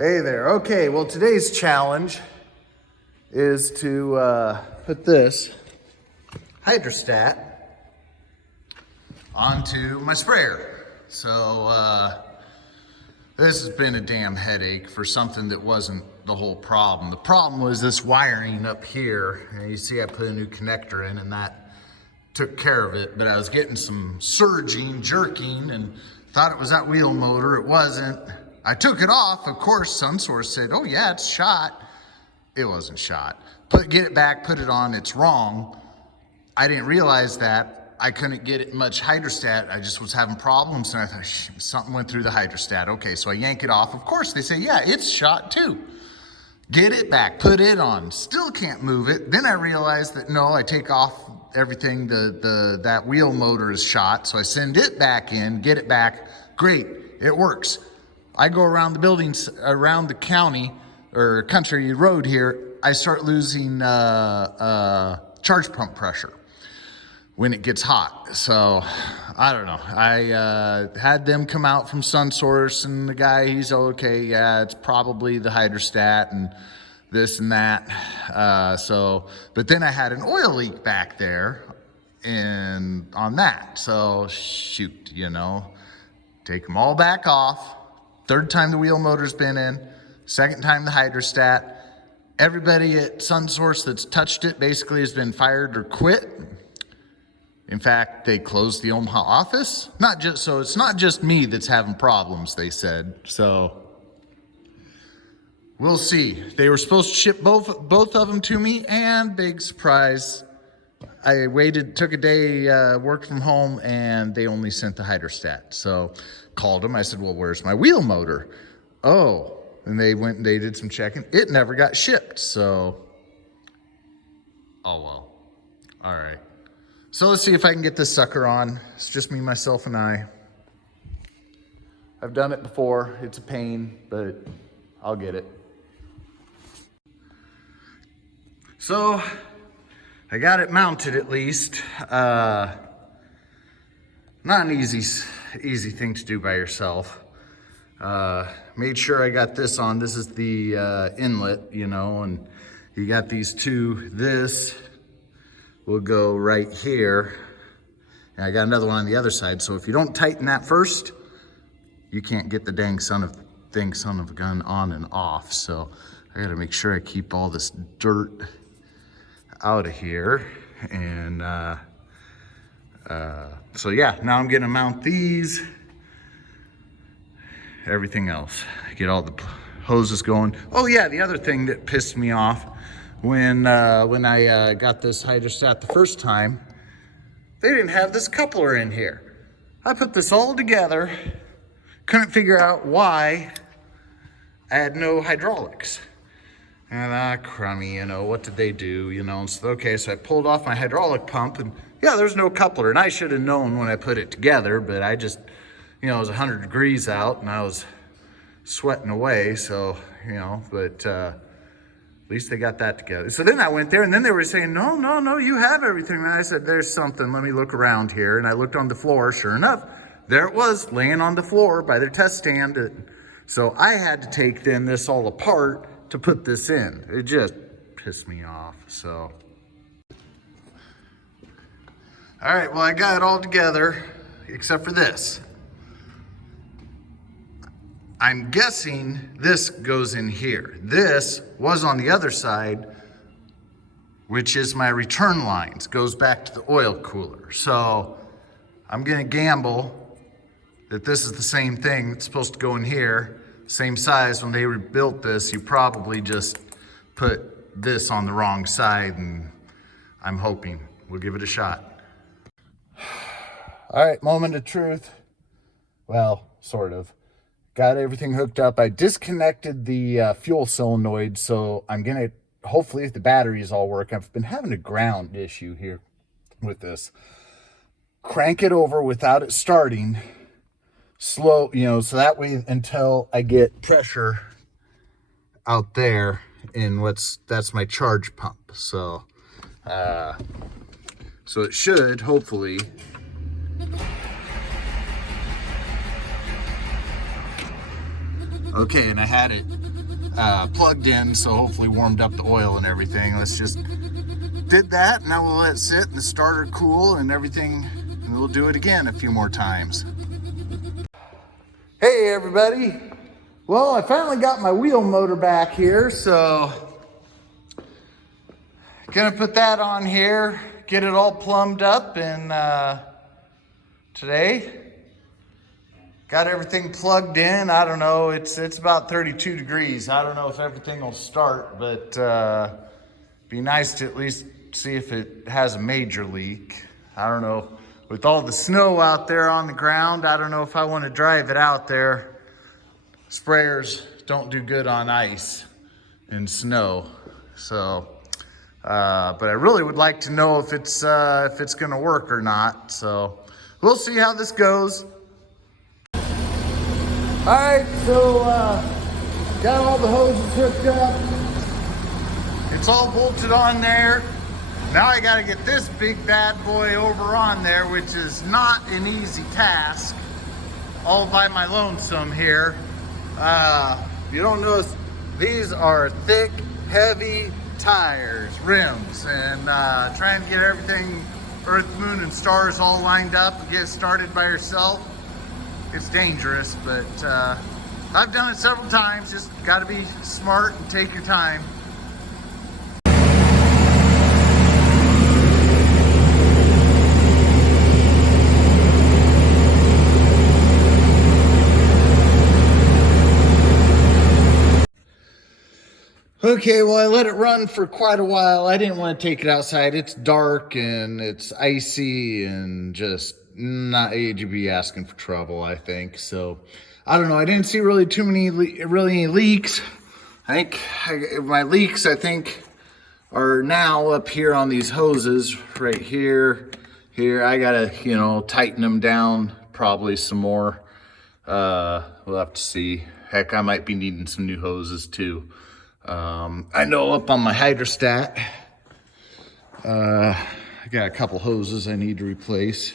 Hey there. Okay, well today's challenge is to put this Hydrostat onto my sprayer. So this has been a damn headache for something that wasn't the whole problem. The problem was this wiring up here. And you see I put a new connector in and that took care of it, but I was getting some surging, jerking, and thought it was that wheel motor. It wasn't. I took it off. Of course, SunSource said, oh yeah, it's shot. It wasn't shot. Get it back, put it on, it's wrong. I didn't realize that. I couldn't get it much hydrostat. I just was having problems, and I thought, something went through the hydrostat. Okay, so I yank it off. Of course, they say, yeah, it's shot too. Get it back, put it on. Still can't move it. Then I realized that no, I take off everything, that wheel motor is shot, so I send it back in, get it back. Great, it works. I go around the buildings, around the county or country road here, I start losing charge pump pressure when it gets hot. So I don't know. I had them come out from SunSource, and the guy, he's okay. Yeah, it's probably the hydrostat and this and that. But then I had an oil leak back there and on that. So shoot, take them all back off. Third time the wheel motor's been in, second time the hydrostat. Everybody at SunSource that's touched it basically has been fired or quit. In fact, they closed the Omaha office. So it's not just me that's having problems, they said. So we'll see. They were supposed to ship both of them to me, and big surprise, I waited, took a day, worked from home, and they only sent the hydrostat. So called them. I said, well, where's my wheel motor? Oh, and they went and they did some checking. It never got shipped. So, oh well. All right. So let's see if I can get this sucker on. It's just me, myself, and I. I've done it before. It's a pain, but I'll get it. So I got it mounted at least. Not an easy thing to do by yourself. Made sure I got this on. This is the inlet, and you got these two. This will go right here. And I got another one on the other side. So if you don't tighten that first, you can't get the dang son of a gun on and off. So I gotta make sure I keep all this dirt out of here. And so yeah, now I'm gonna mount these, everything else, get all the hoses going. Oh yeah, the other thing that pissed me off when I got this hydrostat the first time, they didn't have this coupler in here. I put this all together, couldn't figure out why I had no hydraulics. And crummy, what did they do, So, okay, so I pulled off my hydraulic pump, and yeah, there's no coupler. And I should have known when I put it together, but I just, it was 100 degrees out, and I was sweating away, so, but at least they got that together. So then I went there, and then they were saying, no, you have everything. And I said, there's something, let me look around here. And I looked on the floor, sure enough, there it was, laying on the floor by their test stand. So I had to take then this all apart to put this in. It just pissed me off, so. All right, well, I got it all together, except for this. I'm guessing this goes in here. This was on the other side, which is my return lines, goes back to the oil cooler. So I'm gonna gamble that this is the same thing. It's supposed to go in here. Same size. When they rebuilt this, you probably just put this on the wrong side, and I'm hoping. We'll give it a shot. All right, moment of truth. Well, sort of. Got everything hooked up. I disconnected the fuel solenoid, so I'm gonna, hopefully if the batteries all work, I've been having a ground issue here with this. Crank it over without it starting. Slow, so that way until I get pressure out there in that's my charge pump. So it should hopefully. Okay, and I had it plugged in, so hopefully warmed up the oil and everything. Let's just did that. Now we'll let it sit and the starter cool and everything, and we'll do it again a few more times. Hey everybody. Well, I finally got my wheel motor back here, so gonna put that on here, get it all plumbed up, and today got everything plugged in. I don't know, it's about 32 degrees. I don't know if everything will start, but be nice to at least see if it has a major leak. I don't know, with all the snow out there on the ground, I don't know if I want to drive it out there. Sprayers don't do good on ice and snow, so but I really would like to know if it's gonna work or not. So we'll see how this goes. All right, so got all the hoses hooked up. It's all bolted on there. Now I gotta get this big bad boy over on there, which is not an easy task, all by my lonesome here. You don't notice, these are thick, heavy tires, rims, and trying to get everything, earth, moon, and stars all lined up and get started by yourself, it's dangerous, but I've done it several times. Just gotta be smart and take your time. Okay, well, I let it run for quite a while. I didn't want to take it outside. It's dark and it's icy and just not, you'd be asking for trouble, I think. So, I don't know. I didn't see really too many, any leaks. My leaks, I think, are now up here on these hoses right here. I gotta, tighten them down probably some more. We'll have to see. Heck, I might be needing some new hoses too. I know up on my hydrostat, I got a couple hoses I need to replace.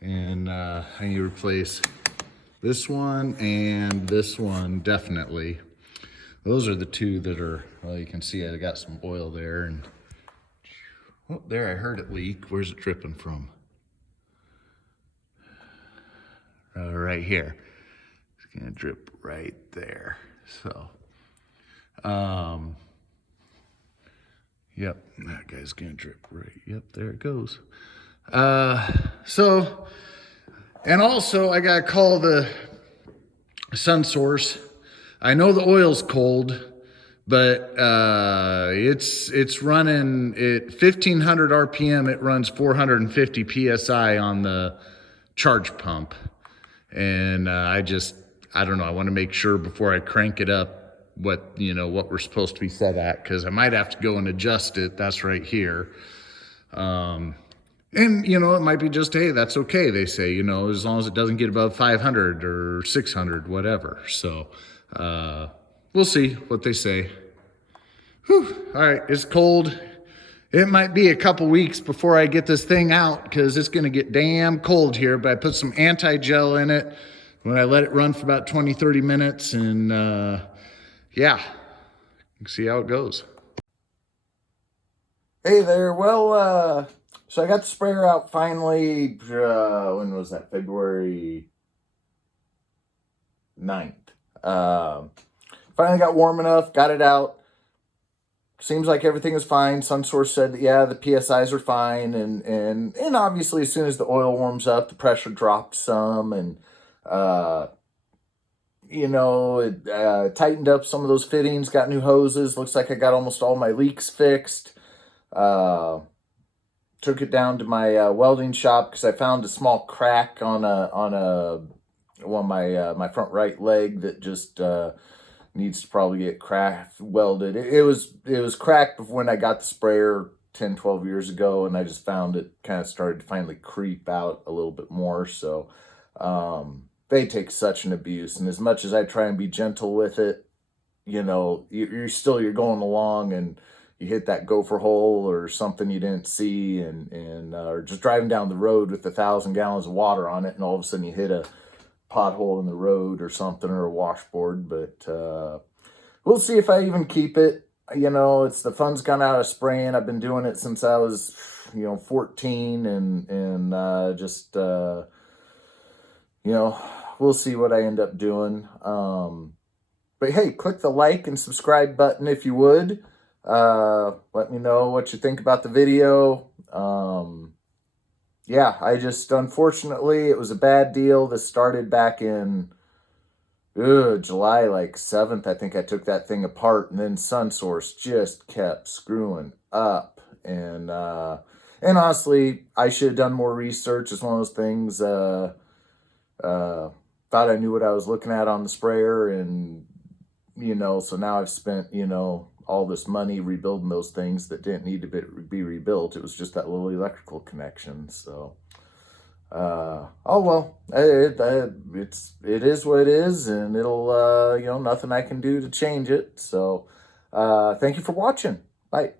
And I need to replace this one and this one, definitely. Those are the two that are, well, you can see I got some oil there. And oh, there, I heard it leak. Where's it dripping from? Right here. It's gonna drip right there. So, yep, that guy's gonna drip right. Yep, there it goes. So, and also I gotta call the sun source. I know the oil's cold, but it's running at 1500 RPM. It runs 450 PSI on the charge pump, and I don't know. I want to make sure before I crank it up what we're supposed to be set at, because I might have to go and adjust it. That's right here. And it might be just, hey, that's okay. They say, as long as it doesn't get above 500 or 600, whatever. So we'll see what they say. Whew. All right, it's cold. It might be a couple weeks before I get this thing out, because it's going to get damn cold here. But I put some anti-gel in it when I let it run for about 20, 30 minutes, and yeah, you can see how it goes. Hey there, well, so I got the sprayer out finally, when was that, February 9th. Finally got warm enough, got it out. Seems like everything is fine. SunSource said that, yeah, the PSIs are fine, and obviously as soon as the oil warms up, the pressure dropped some, and it tightened up some of those fittings, got new hoses. Looks like I got almost all my leaks fixed. Took it down to my welding shop because I found a small crack on my front right leg that just needs to probably get welded. It was cracked when I got the sprayer 10, 12 years ago, and I just found it kind of started to finally creep out a little bit more. So they take such an abuse, and as much as I try and be gentle with it, you're going along and you hit that gopher hole or something you didn't see, and or just driving down the road with 1,000 gallons of water on it, and all of a sudden you hit a pothole in the road or something, or a washboard, but we'll see if I even keep it. You know, it's the fun's gone out of spraying. I've been doing it since I was, 14, and just, we'll see what I end up doing. But hey, click the like and subscribe button if you would. Let me know what you think about the video. Yeah, unfortunately, it was a bad deal. This started back in July, like 7th. I think I took that thing apart, and then SunSource just kept screwing up. And honestly, I should have done more research. It's one of those things, thought I knew what I was looking at on the sprayer, and, so now I've spent, all this money rebuilding those things that didn't need to be rebuilt. It was just that little electrical connection. So, oh well, it is what it is, and it'll, nothing I can do to change it. So, thank you for watching. Bye.